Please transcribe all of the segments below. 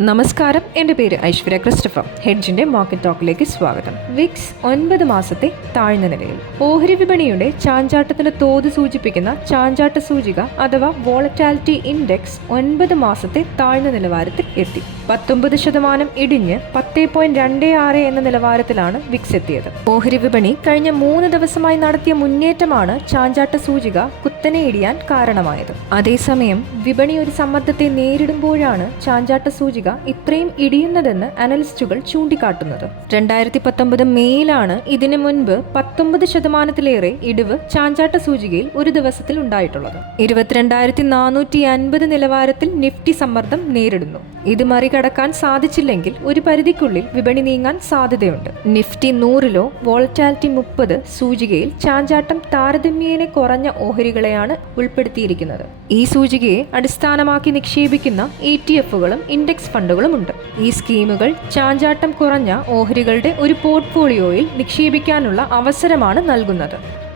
നമസ്കാരം. എന്റെ പേര് ഐശ്വര്യ ക്രിസ്റ്റഫർ. ഹെഡ്ജിന്റെ മാർക്കറ്റ് ടോക്കിലേക്ക് സ്വാഗതം. വിക്സ് ഒൻപത് മാസത്തെ താഴ്ന്ന നിലയിൽ. ഓഹരി വിപണിയുടെ ചാഞ്ചാട്ടത്തിന്റെ തോത് സൂചിപ്പിക്കുന്ന ചാഞ്ചാട്ട സൂചിക അഥവാ വോളറ്റാലിറ്റി ഇൻഡെക്സ് ഒൻപത് മാസത്തെ താഴ്ന്ന നിലവാരത്തിൽ എത്തി. പത്തൊമ്പത് ശതമാനം ഇടിഞ്ഞ് പത്തേ പോയിന്റ് രണ്ട് ആറ് എന്ന നിലവാരത്തിലാണ് വിക്സ് എത്തിയത്. ഓഹരി വിപണി കഴിഞ്ഞ മൂന്ന് ദിവസമായി നടത്തിയ മുന്നേറ്റമാണ് ചാഞ്ചാട്ട സൂചിക കുത്തനെ ഇടിയാൻ കാരണമായത്. അതേസമയം വിപണി ഒരു സമ്മർദ്ദത്തെ നേരിടുമ്പോഴാണ് ചാഞ്ചാട്ട സൂചിക ഇത്രയും ഇടിയുന്നതെന്ന് അനലിസ്റ്റുകൾ ചൂണ്ടിക്കാട്ടുന്നത്. രണ്ടായിരത്തി പത്തൊമ്പത് മേയിലാണ് ഇതിനു മുൻപ് പത്തൊമ്പത് ശതമാനത്തിലേറെ ഇടിവ് ചാഞ്ചാട്ട സൂചികയിൽ ഒരു ദിവസത്തിൽ ഉണ്ടായിട്ടുള്ളത്. ഇരുപത്തിരണ്ടായിരത്തി നാനൂറ്റി അൻപത് നിലവാരത്തിൽ നിഫ്റ്റി സമ്മർദ്ദം നേരിടുന്നു. ഇത് മറികടക്കാൻ സാധിച്ചില്ലെങ്കിൽ ഒരു പരിധിക്കുള്ളിൽ വിപണി നീങ്ങാൻ സാധ്യതയുണ്ട്. നിഫ്റ്റി നൂറിലോ വോളറ്റാലിറ്റി മുപ്പത് സൂചികയിൽ ചാഞ്ചാട്ടം താരതമ്യേന കുറഞ്ഞ ഓഹരികളെയാണ് ഉൾപ്പെടുത്തിയിരിക്കുന്നത്. ഈ സൂചികയെ അടിസ്ഥാനമാക്കി നിക്ഷേപിക്കുന്ന ഇ ടി എഫുകളും ഇൻഡെക്സ് ഫണ്ടുകളും ഉണ്ട്. ഈ സ്കീമുകൾ ചാഞ്ചാട്ടം കുറഞ്ഞ ഓഹരികളുടെ ഒരു പോർട്ട്ഫോളിയോയിൽ നിക്ഷേപിക്കാനുള്ള അവസരമാണ് നൽകുന്നത്.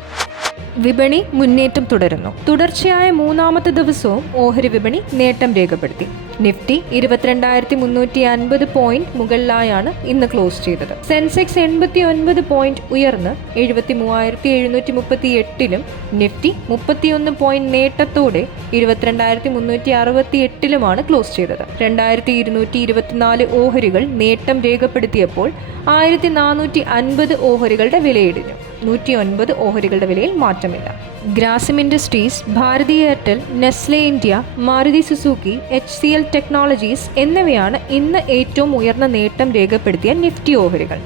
വിപണി മുന്നേറ്റം തുടരുന്നു. തുടർച്ചയായ മൂന്നാമത്തെ ദിവസവും ഓഹരി വിപണി നേട്ടം രേഖപ്പെടുത്തി. നിഫ്റ്റി ഇരുപത്തിരണ്ടായിരത്തി മുന്നൂറ്റി അൻപത് പോയിന്റ് മുകളിലായാണ് ഇന്ന് ക്ലോസ് ചെയ്തത്. സെൻസെക്സ് എൺപത്തി ഒൻപത് പോയിന്റ് ഉയർന്ന് എഴുപത്തി മൂവായിരത്തി എഴുന്നൂറ്റി മുപ്പത്തി എട്ടിലും നിഫ്റ്റി മുപ്പത്തിയൊന്ന് പോയിന്റ് നേട്ടത്തോടെ ഇരുപത്തിരണ്ടായിരത്തി മുന്നൂറ്റി അറുപത്തി എട്ടിലുമാണ് ക്ലോസ് ചെയ്തത്. രണ്ടായിരത്തി ഇരുന്നൂറ്റി ഇരുപത്തിനാല് ഓഹരികൾ നേട്ടം രേഖപ്പെടുത്തിയപ്പോൾ ആയിരത്തി നാനൂറ്റി അൻപത് ഓഹരികളുടെ വിലയിടിഞ്ഞു. നൂറ്റി ഒൻപത് ഓഹരികളുടെ വിലയിൽ മാറ്റമില്ല. Grasim industries Bharti Airtel Nestle India Maruti Suzuki H C L technologies എന്നിവയാണ് ഇന്ന് ഏറ്റവും ഉയർന്ന നേട്ടം രേഖപ്പെടുത്തിയ നിഫ്റ്റി ഓഹരികൾ.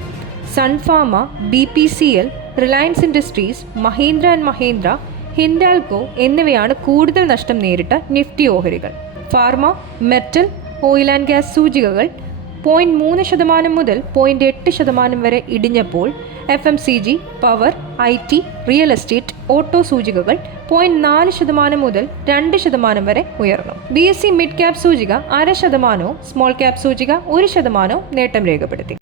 Sun Pharma B P C L Reliance industries Mahindra and Mahindra Hindalco എന്നിവയാണ് കൂടുതൽ നഷ്ടം നേരിട്ട നിഫ്റ്റി ഓഹരികൾ. Pharma metal oil and gas സൂചികകൾ പോയിന്റ് മൂന്ന് ശതമാനം മുതൽ പോയിന്റ് എട്ട് ശതമാനം വരെ ഇടിഞ്ഞപ്പോൾ F M C G power I T real estate auto സൂചികകൾ പോയിന്റ് നാല് ശതമാനം മുതൽ രണ്ട് ശതമാനം വരെ ഉയർന്നു. B S E mid cap സൂചിക അര ശതമാനവും സ്മോൾ ക്യാപ് സൂചിക ഒരു ശതമാനവും നേട്ടം രേഖപ്പെടുത്തി.